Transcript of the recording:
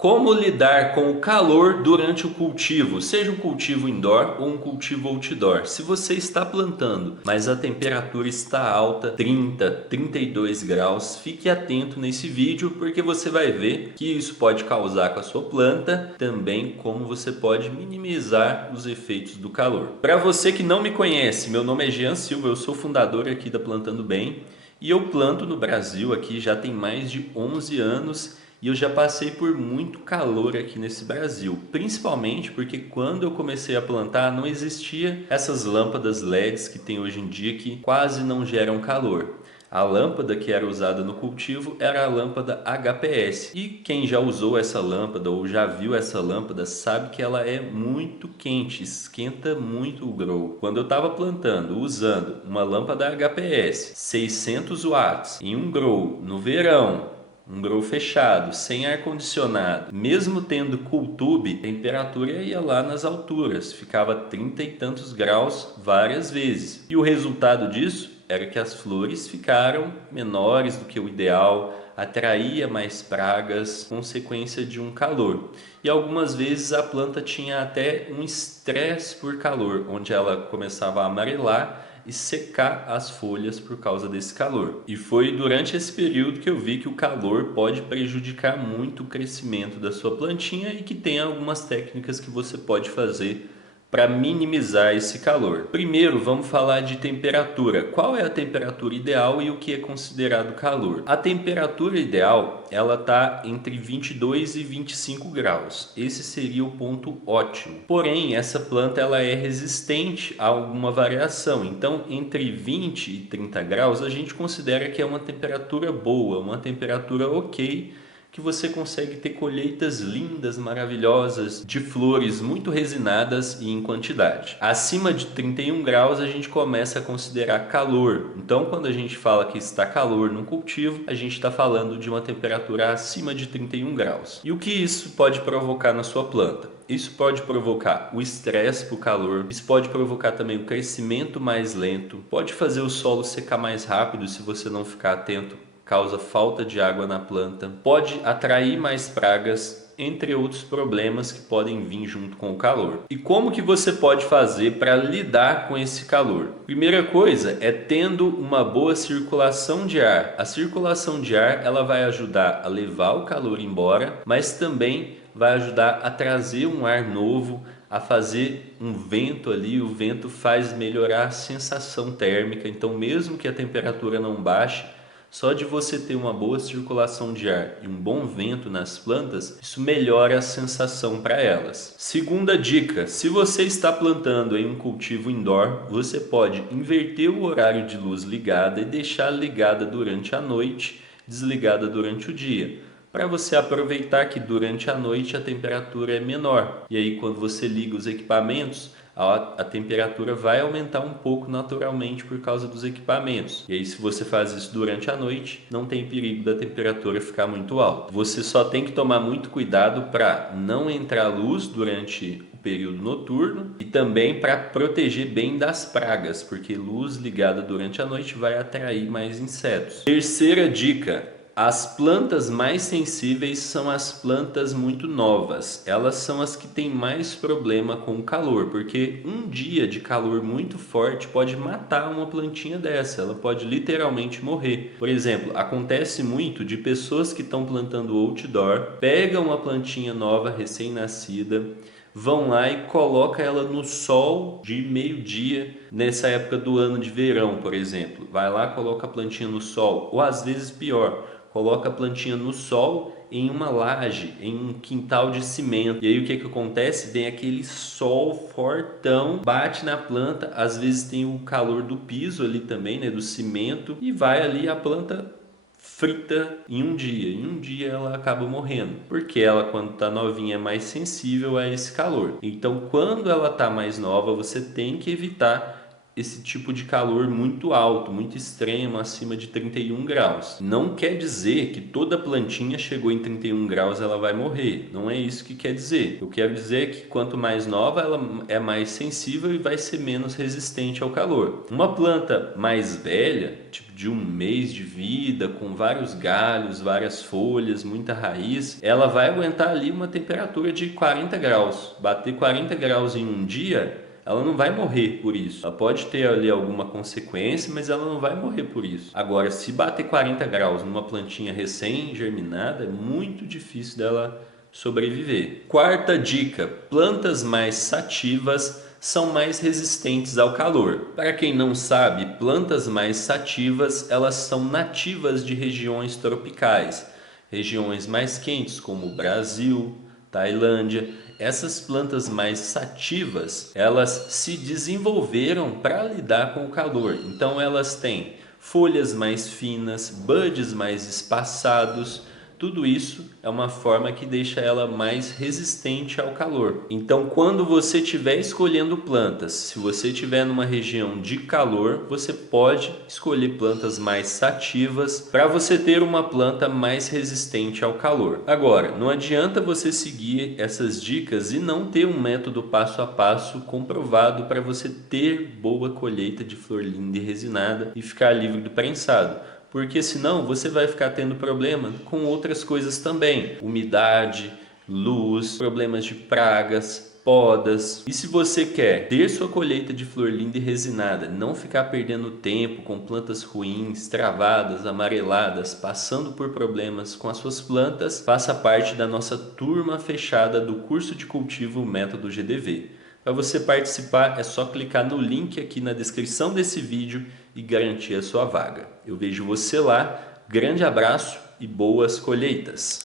Como lidar com o calor durante o cultivo, seja um cultivo indoor ou um cultivo outdoor? Se você está plantando, mas a temperatura está alta, 30, 32 graus, fique atento nesse vídeo porque você vai ver que isso pode causar com a sua planta, também como você pode minimizar os efeitos do calor. Para você que não me conhece, meu nome é Jean Silva, eu sou fundador aqui da Plantando Bem e eu planto no Brasil aqui já tem mais de 11 anos. E eu já passei por muito calor aqui nesse Brasil, principalmente porque quando eu comecei a plantar não existia essas lâmpadas LEDs que tem hoje em dia que quase não geram calor. A lâmpada que era usada no cultivo era a lâmpada HPS. E quem já usou essa lâmpada ou já viu essa lâmpada sabe que ela é muito quente, esquenta muito o grow. Quando eu estava plantando usando uma lâmpada HPS 600 watts em um grow no verão, um grow fechado, sem ar-condicionado, mesmo tendo cool tube, a temperatura ia lá nas alturas, ficava 30 e tantos graus várias vezes. E o resultado disso era que as flores ficaram menores do que o ideal, atraía mais pragas, consequência de um calor. E algumas vezes a planta tinha até um estresse por calor, onde ela começava a amarelar e secar as folhas por causa desse calor. E foi durante esse período que eu vi que o calor pode prejudicar muito o crescimento da sua plantinha e que tem algumas técnicas que você pode fazer para minimizar esse calor. Primeiro, vamos falar de temperatura. Qual é a temperatura ideal e o que é considerado calor? A temperatura ideal, ela está entre 22 e 25 graus. Esse seria o ponto ótimo. Porém, essa planta ela é resistente a alguma variação. Então, entre 20 e 30 graus, a gente considera que é uma temperatura boa, uma temperatura ok, que você consegue ter colheitas lindas, maravilhosas, de flores muito resinadas e em quantidade. Acima de 31 graus a gente começa a considerar calor. Então, quando a gente fala que está calor num cultivo, a gente está falando de uma temperatura acima de 31 graus. E o que isso pode provocar na sua planta? Isso pode provocar o estresse por calor, isso pode provocar também o crescimento mais lento, pode fazer o solo secar mais rápido se você não ficar atento, causa falta de água na planta, pode atrair mais pragas, entre outros problemas que podem vir junto com o calor. E como que você pode fazer para lidar com esse calor? Primeira coisa é tendo uma boa circulação de ar. A circulação de ar ela vai ajudar a levar o calor embora, mas também vai ajudar a trazer um ar novo, a fazer um vento ali. O vento faz melhorar a sensação térmica, então mesmo que a temperatura não baixe, só de você ter uma boa circulação de ar e um bom vento nas plantas, isso melhora a sensação para elas. Segunda dica, se você está plantando em um cultivo indoor, você pode inverter o horário de luz ligada e deixar ligada durante a noite, desligada durante o dia, para você aproveitar que durante a noite a temperatura é menor. E aí quando você liga os equipamentos, a temperatura vai aumentar um pouco naturalmente por causa dos equipamentos. E aí se você faz isso durante a noite, não tem perigo da temperatura ficar muito alta. Você só tem que tomar muito cuidado para não entrar luz durante o período noturno e também para proteger bem das pragas, porque luz ligada durante a noite vai atrair mais insetos. Terceira dica: as plantas mais sensíveis são as plantas muito novas. Elas são as que têm mais problema com o calor, porque um dia de calor muito forte pode matar uma plantinha dessa. Ela pode literalmente morrer. Por exemplo, acontece muito de pessoas que estão plantando outdoor, pegam uma plantinha nova, recém-nascida, vão lá e colocam ela no sol de meio-dia, nessa época do ano de verão, por exemplo. Vai lá, coloca a plantinha no sol, ou às vezes pior, coloca a plantinha no sol em uma laje, em um quintal de cimento. E aí o que acontece? Vem aquele sol fortão, bate na planta, às vezes tem o calor do piso ali também, né, do cimento, e vai ali a planta frita em um dia. Em um dia ela acaba morrendo, porque ela quando está novinha é mais sensível a esse calor. Então quando ela está mais nova, você tem que evitar esse tipo de calor muito alto, muito extremo, acima de 31 graus. Não quer dizer que toda plantinha chegou em 31 graus ela vai morrer. Não é isso que quer dizer. Eu quero dizer que quanto mais nova ela é mais sensível e vai ser menos resistente ao calor. Uma planta mais velha, tipo de 1 mês de vida, com vários galhos, várias folhas, muita raiz, ela vai aguentar ali uma temperatura de 40 graus. Bater 40 graus em um dia, ela não vai morrer por isso. Ela pode ter ali alguma consequência, mas ela não vai morrer por isso. Agora, se bater 40 graus numa plantinha recém-germinada, é muito difícil dela sobreviver. Quarta dica: plantas mais sativas são mais resistentes ao calor. Para quem não sabe, plantas mais sativas, elas são nativas de regiões tropicais, regiões mais quentes como Brasil, Tailândia. Essas plantas mais sativas, elas se desenvolveram para lidar com o calor. Então elas têm folhas mais finas, buds mais espaçados. Tudo isso é uma forma que deixa ela mais resistente ao calor. Então, quando você estiver escolhendo plantas, se você estiver numa região de calor, você pode escolher plantas mais sativas para você ter uma planta mais resistente ao calor. Agora, não adianta você seguir essas dicas e não ter um método passo a passo comprovado para você ter boa colheita de flor linda e resinada e ficar livre do prensado. Porque senão você vai ficar tendo problema com outras coisas também. Umidade, luz, problemas de pragas, podas. E se você quer ter sua colheita de flor linda e resinada, não ficar perdendo tempo com plantas ruins, travadas, amareladas, passando por problemas com as suas plantas, faça parte da nossa turma fechada do curso de cultivo Método GDV. Para você participar é só clicar no link aqui na descrição desse vídeo e garantir a sua vaga. Eu vejo você lá, grande abraço e boas colheitas!